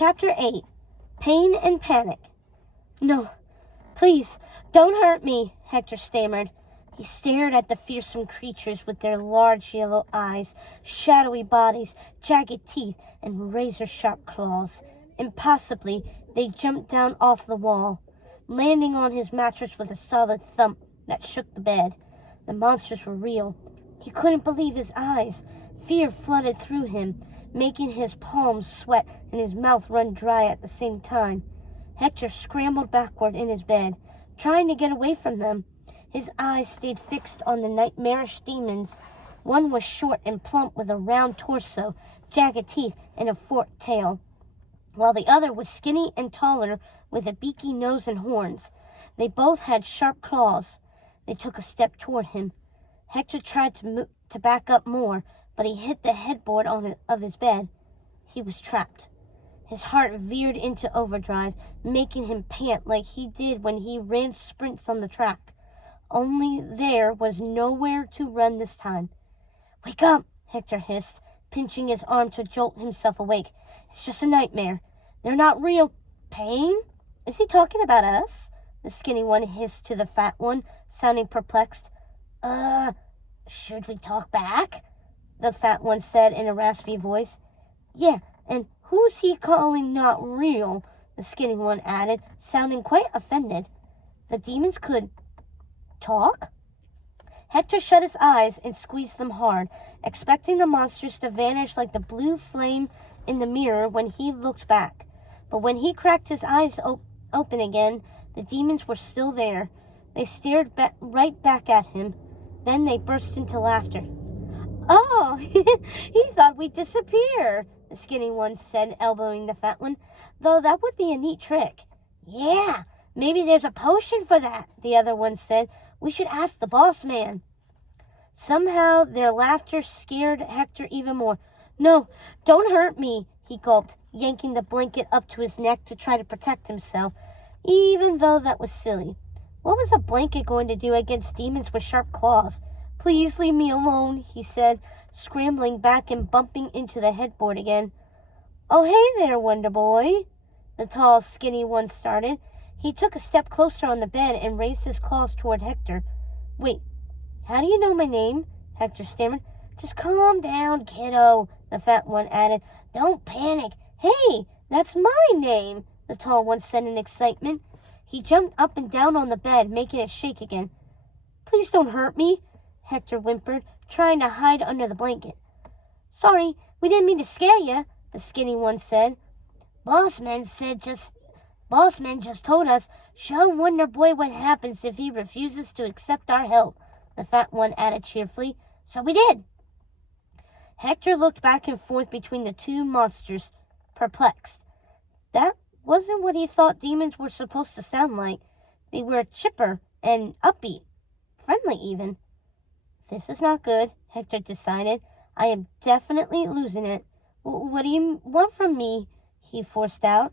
Chapter 8. Pain and Panic. "No, please, don't hurt me," Hector stammered. He stared at the fearsome creatures with their large yellow eyes, shadowy bodies, jagged teeth, and razor-sharp claws. Impossibly, they jumped down off the wall, landing on his mattress with a solid thump that shook the bed. The monsters were real. He couldn't believe his eyes. Fear flooded through him, making his palms sweat and his mouth run dry at the same time. Hector scrambled backward in his bed, trying to get away from them. His eyes stayed fixed on the nightmarish demons. One was short and plump with a round torso, jagged teeth, and a forked tail, while the other was skinny and taller with a beaky nose and horns. They both had sharp claws. They took a step toward him. Hector tried to back up more, but he hit the headboard of his bed. He was trapped. His heart veered into overdrive, making him pant like he did when he ran sprints on the track. Only there was nowhere to run this time. "Wake up," Hector hissed, pinching his arm to jolt himself awake. "It's just a nightmare. They're not real." "Pain? Is he talking about us?" the skinny one hissed to the fat one, sounding perplexed. Should we talk back?" the fat one said in a raspy voice. "Yeah, and who's he calling not real?" the skinny one added, sounding quite offended. "The demons could talk?" Hector shut his eyes and squeezed them hard, expecting the monsters to vanish like the blue flame in the mirror when he looked back. But when he cracked his eyes open again, the demons were still there. They stared right back at him. Then they burst into laughter. "Oh, he thought we'd disappear," the skinny one said, elbowing the fat one. "Though that would be a neat trick." "Yeah, maybe there's a potion for that," the other one said. "We should ask the boss man." Somehow their laughter scared Hector even more. "No, don't hurt me," he gulped, yanking the blanket up to his neck to try to protect himself, even though that was silly. What was a blanket going to do against demons with sharp claws? "Please leave me alone," he said, scrambling back and bumping into the headboard again. "Oh, hey there, Wonder Boy," the tall, skinny one started. He took a step closer on the bed and raised his claws toward Hector. "Wait, how do you know my name?" Hector stammered. "Just calm down, kiddo," the fat one added. "Don't panic." "Hey, that's my name," the tall one said in excitement. He jumped up and down on the bed, making it shake again. "Please don't hurt me," Hector whimpered, trying to hide under the blanket. "Sorry, we didn't mean to scare you," the skinny one said. Bossman just told us, show Wonder Boy what happens if he refuses to accept our help," the fat one added cheerfully. "So we did." Hector looked back and forth between the two monsters, perplexed. That wasn't what he thought demons were supposed to sound like. They were chipper and upbeat, friendly even. "This is not good," Hector decided. "I am definitely losing it. What do you want from me?" he forced out.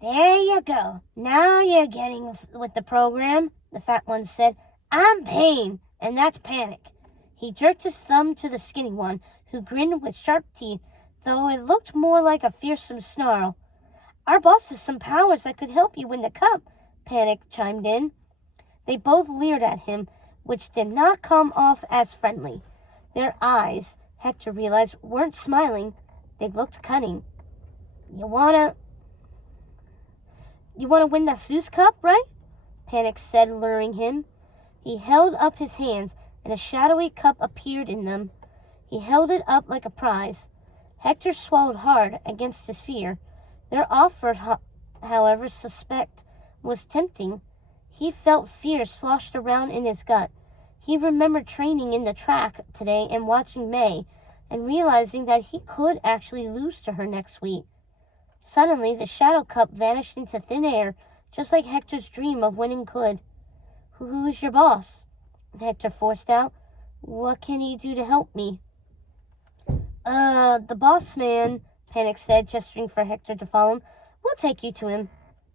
"There you go. Now you're getting with the program," the fat one said. "I'm Pain, and that's Panic." He jerked his thumb to the skinny one, who grinned with sharp teeth, though it looked more like a fearsome snarl. "Our boss has some powers that could help you win the cup," Panic chimed in. They both leered at him, which did not come off as friendly. Their eyes, Hector realized, weren't smiling. They looked cunning. You wanna win the Zeus Cup, right?" Panic said, luring him. He held up his hands, and a shadowy cup appeared in them. He held it up like a prize. Hector swallowed hard against his fear. Their offer, however suspect, was tempting. He felt fear sloshed around in his gut. He remembered training in the track today and watching May, and realizing that he could actually lose to her next week. Suddenly, the shadow cup vanished into thin air, just like Hector's dream of winning could. "Who is your boss?" Hector forced out. "What can he do to help me?" The boss man," Panic said, gesturing for Hector to follow him. "We'll take you to him."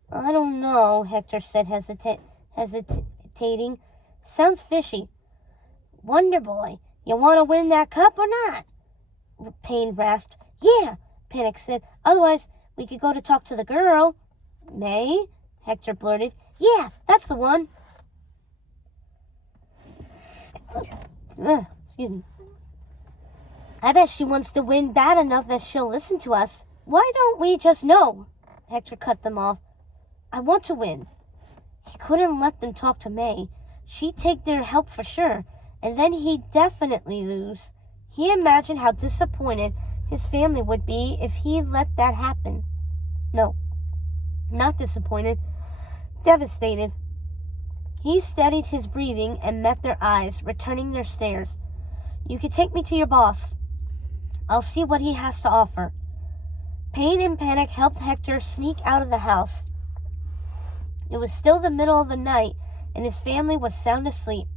"I don't know," Hector said, hesitating. "Sounds fishy." "Wonder Boy, you want to win that cup or not?" Pain rasped. "Yeah, Panic said. Otherwise, we could go to talk to the girl. May? Hector blurted. Yeah, that's the one. Excuse me. I bet she wants to win bad enough that she'll listen to us. Why don't we just know? Hector cut them off. I want to win. He couldn't let them talk to May. She'd take their help for sure, and then he'd definitely lose. He imagined how disappointed his family would be if he let that happen. No, not disappointed, devastated. He steadied his breathing and met their eyes, returning their stares. You can take me to your boss. I'll see what he has to offer. Pain and panic helped Hector sneak out of the house. It was still the middle of the night, and his family was sound asleep.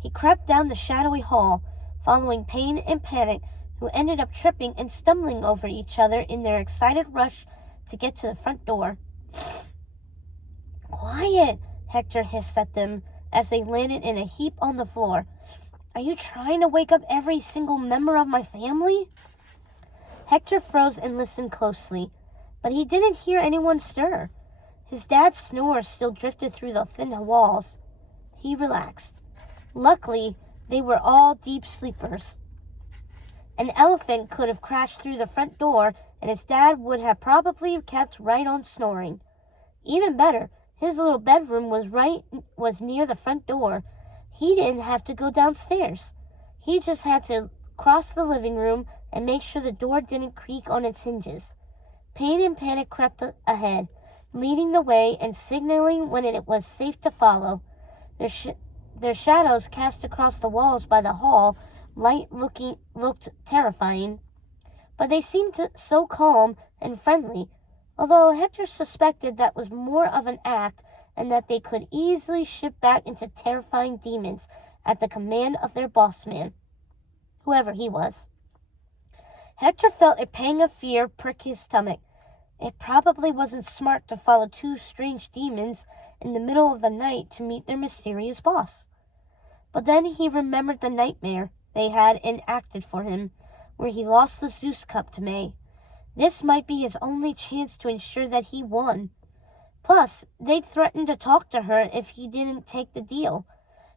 He crept down the shadowy hall, following Pain and Panic, who ended up tripping and stumbling over each other in their excited rush to get to the front door. Quiet, Hector hissed at them as they landed in a heap on the floor. Are you trying to wake up every single member of my family? Hector froze and listened closely, but he didn't hear anyone stir. His dad's snores still drifted through the thin walls. He relaxed. Luckily, they were all deep sleepers. An elephant could have crashed through the front door, and his dad would have probably kept right on snoring. Even better, his little bedroom was near the front door. He didn't have to go downstairs. He just had to cross the living room and make sure the door didn't creak on its hinges. Pain and Panic crept ahead, leading the way and signaling when it was safe to follow. Their shadows cast across the walls by the hall looked terrifying, but they seemed so calm and friendly, although Hector suspected that was more of an act and that they could easily shift back into terrifying demons at the command of their boss man, whoever he was. Hector felt a pang of fear prick his stomach. It probably wasn't smart to follow two strange demons in the middle of the night to meet their mysterious boss. But then he remembered the nightmare they had enacted for him, where he lost the Zeus Cup to May. This might be his only chance to ensure that he won. Plus, they'd threatened to talk to her if he didn't take the deal.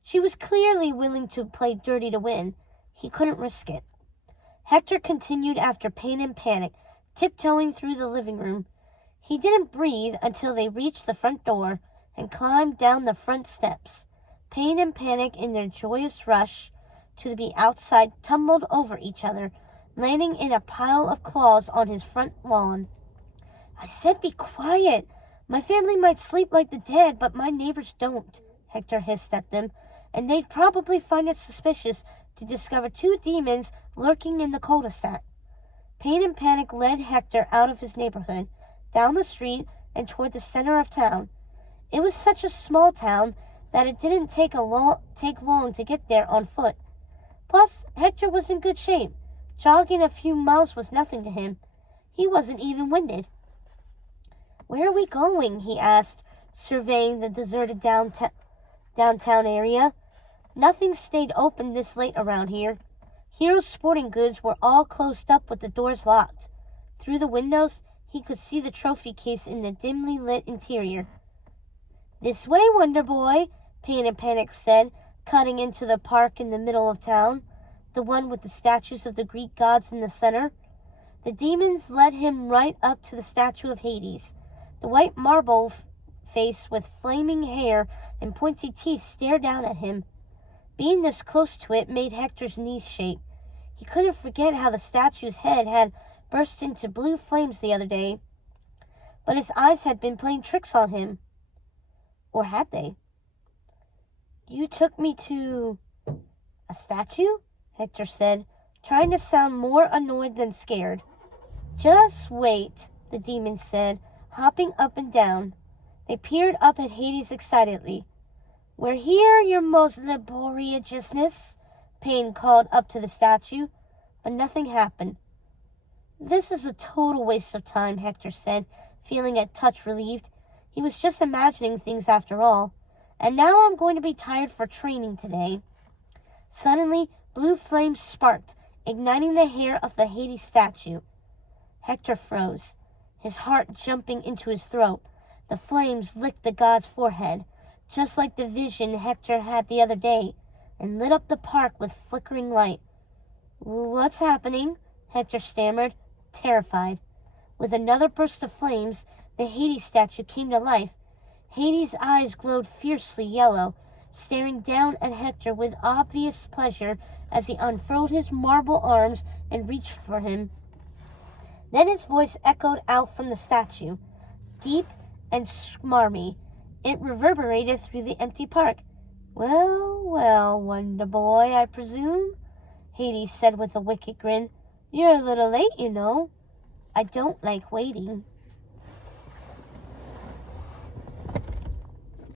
She was clearly willing to play dirty to win. He couldn't risk it. Hector continued after Pain and Panic, tiptoeing through the living room. He didn't breathe until they reached the front door and climbed down the front steps. Pain and Panic, in their joyous rush to be outside, tumbled over each other, landing in a pile of claws on his front lawn. I said be quiet. My family might sleep like the dead, but my neighbors don't, Hector hissed at them, and they'd probably find it suspicious to discover two demons lurking in the cul-de-sac. Pain and Panic led Hector out of his neighborhood, down the street, and toward the center of town. It was such a small town that it didn't take long to get there on foot. Plus, Hector was in good shape. Jogging a few miles was nothing to him. He wasn't even winded. Where are we going? He asked, surveying the deserted downtown area. Nothing stayed open this late around here. Hero's sporting goods were all closed up with the doors locked. Through the windows, he could see the trophy case in the dimly lit interior. This way, Wonder Boy, Pain and Panic said, cutting into the park in the middle of town, the one with the statues of the Greek gods in the center. The demons led him right up to the statue of Hades. The white marble face with flaming hair and pointy teeth stared down at him. Being this close to it made Hector's knees shake. He couldn't forget how the statue's head had burst into blue flames the other day. But his eyes had been playing tricks on him. Or had they? You took me to a statue? Hector said, trying to sound more annoyed than scared. Just wait, the demon said, hopping up and down. They peered up at Hades excitedly. We're here, your most laboriousness, Pain called up to the statue, but nothing happened. This is a total waste of time, Hector said, feeling a touch relieved. He was just imagining things after all. And now I'm going to be tired for training today. Suddenly, blue flames sparked, igniting the hair of the Hades statue. Hector froze, his heart jumping into his throat. The flames licked the god's forehead, just like the vision Hector had the other day, and lit up the park with flickering light. "What's happening?" Hector stammered, terrified. With another burst of flames, the Hades statue came to life. Hades' eyes glowed fiercely yellow, staring down at Hector with obvious pleasure as he unfurled his marble arms and reached for him. Then his voice echoed out from the statue, deep and smarmy. It reverberated through the empty park. "Well, well, Wonder Boy, I presume," Hades said with a wicked grin. "You're a little late, you know." "I don't like waiting."